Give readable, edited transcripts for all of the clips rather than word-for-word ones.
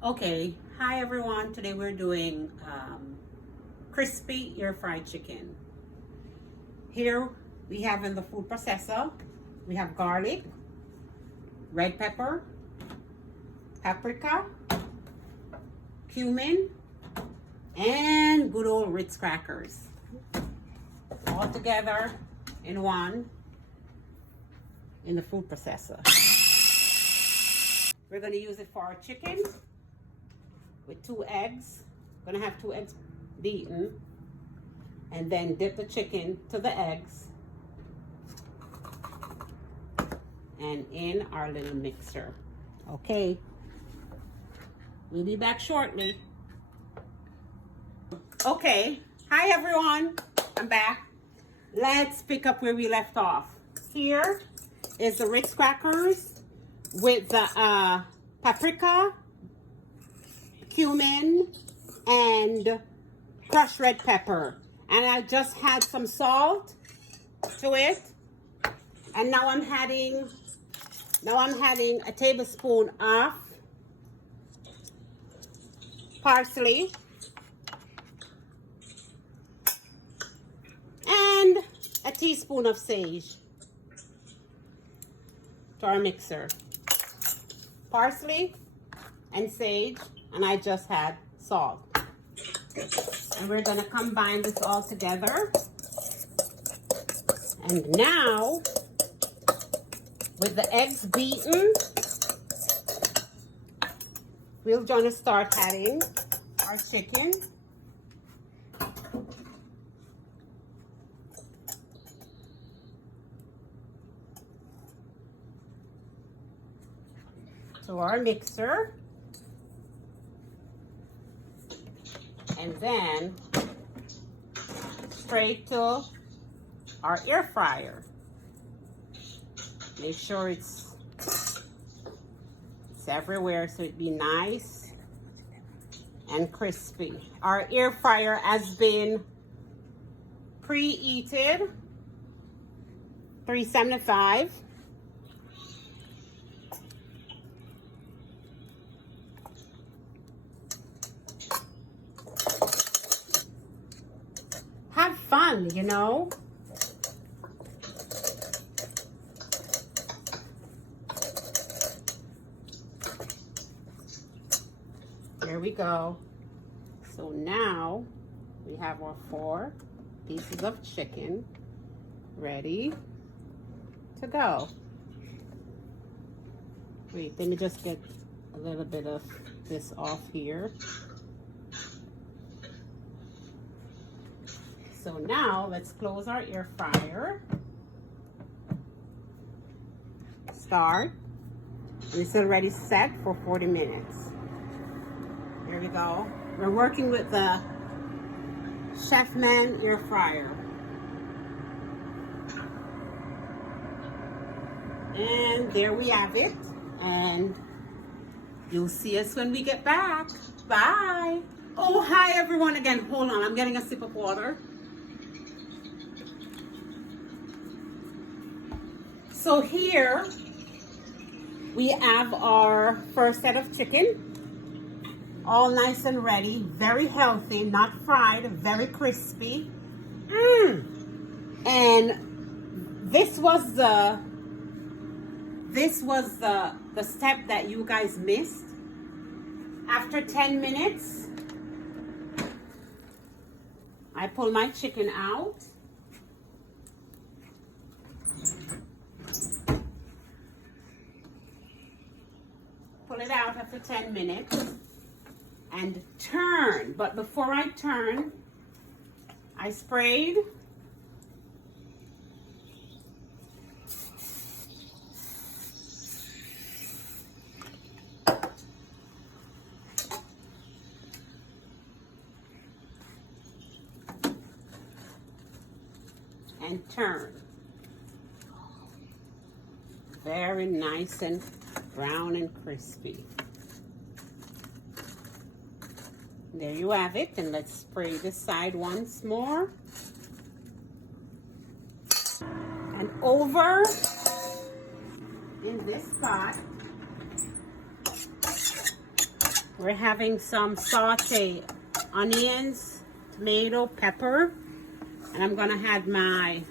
Okay, hi everyone. Today we're doing crispy air fried chicken. Here we have in the food processor, we have garlic, red pepper, paprika, cumin, and good old Ritz crackers. All together in one in the food processor. We're going to use it for our chicken with 2 eggs. Gonna have 2 eggs beaten, and then dip the chicken to the eggs and in our little mixer. Okay, we'll be back shortly. Okay, hi everyone, I'm back. Let's pick up where we left off. Here is the Ritz crackers with the paprika, cumin, and crushed red pepper. And I just had some salt to it. And now I'm adding a tablespoon of parsley and a teaspoon of sage to our mixer. Parsley and sage, and I just had salt. And we're gonna combine this all together. And now, with the eggs beaten, we're gonna start adding our chicken. To our mixer. And then straight to our air fryer. Make sure it's everywhere so it be nice and crispy. Our air fryer has been preheated, 375. Have fun, you know. There we go. So now we have our 4 pieces of chicken ready to go. Wait, let me just get a little bit of this off here. So now let's close our air fryer. Start. And it's already set for 40 minutes. Here we go. We're working with the Chefman air fryer. And there we have it. And you'll see us when we get back. Bye. Oh, hi everyone again. Hold on, I'm getting a sip of water. So here we have our first set of chicken, all nice and ready, very healthy, not fried, very crispy. And this was the step that you guys missed. After 10 minutes, I pull my chicken out. Pull it out after 10 minutes and turn. But before I turn, I sprayed and turn. Very nice and brown and crispy. There you have it, and let's spray this side once more. And over in this spot, We're having some sauté onions, tomato, pepper, and I'm gonna add my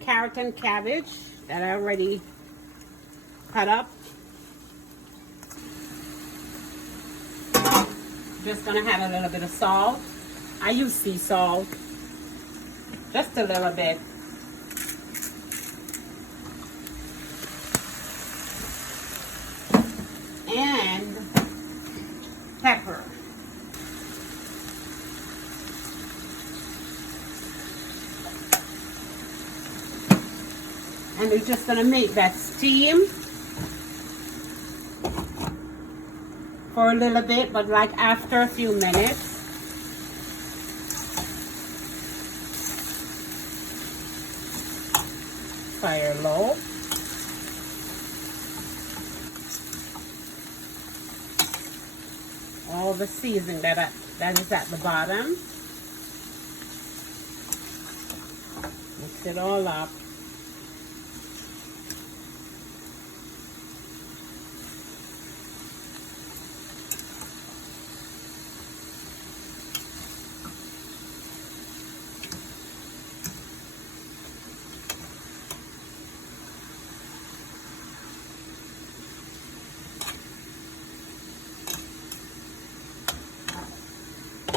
carrot and cabbage that I already cut up. Just gonna add a little bit of salt. I use sea salt, just a little bit. And pepper. And we're just gonna make that steam for a little bit, but like after a few minutes. Fire low. All the seasoning that is at the bottom. Mix it all up.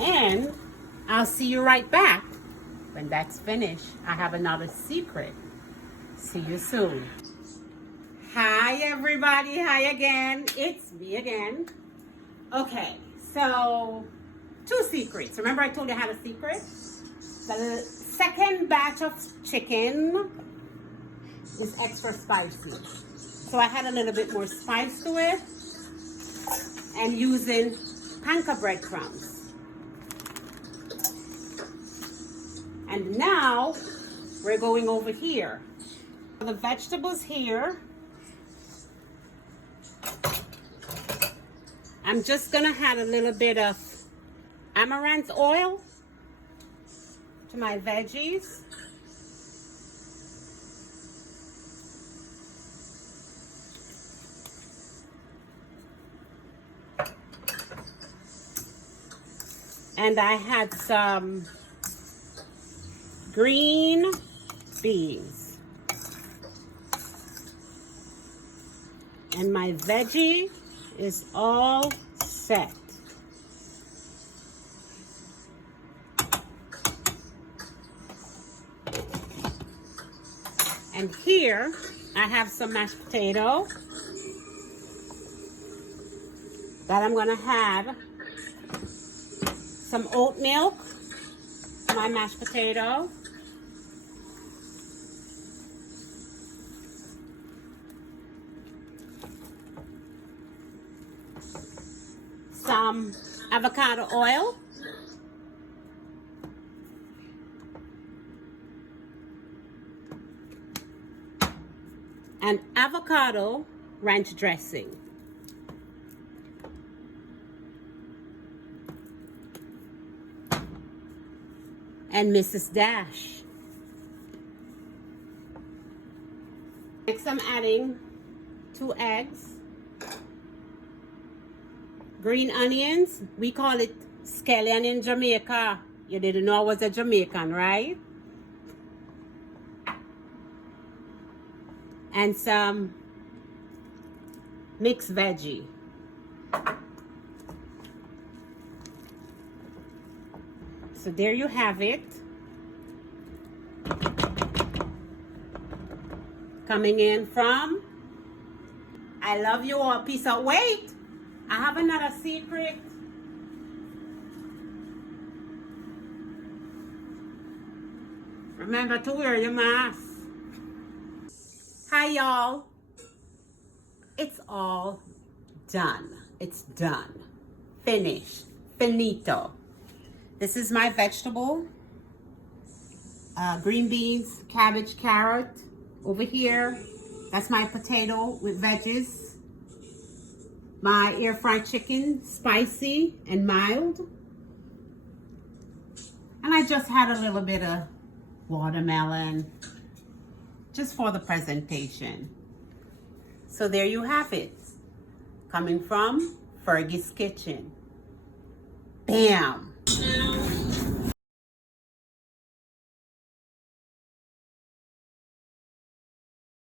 And I'll see you right back when that's finished. I have another secret. See you soon. Hi everybody, hi again. It's me again. Okay, so 2 secrets. Remember I told you I had a secret? The second batch of chicken is extra spicy. So I had a little bit more spice to it and using panko breadcrumbs. And now we're going over here. The vegetables here, I'm just gonna add a little bit of amaranth oil to my veggies. And I had some green beans. And my veggie is all set. And here I have some mashed potato that I'm gonna add some oat milk to my mashed potato. Some avocado oil. And avocado ranch dressing. And Mrs. Dash. Next I'm adding 2 eggs. Green onions, we call it scallion in Jamaica. You didn't know I was a Jamaican, right? And some mixed veggie. So there you have it. Coming in from I love you all. Peace out. Wait! I have another secret. Remember to wear your mask. Hi y'all. It's all done. It's done. Finished. Finito. This is my vegetable. Green beans, cabbage, carrot. Over here, that's my potato with veggies. My air fried chicken, spicy and mild. And I just had a little bit of watermelon, just for the presentation. So there you have it. Coming from Fergie's Kitchen. Bam!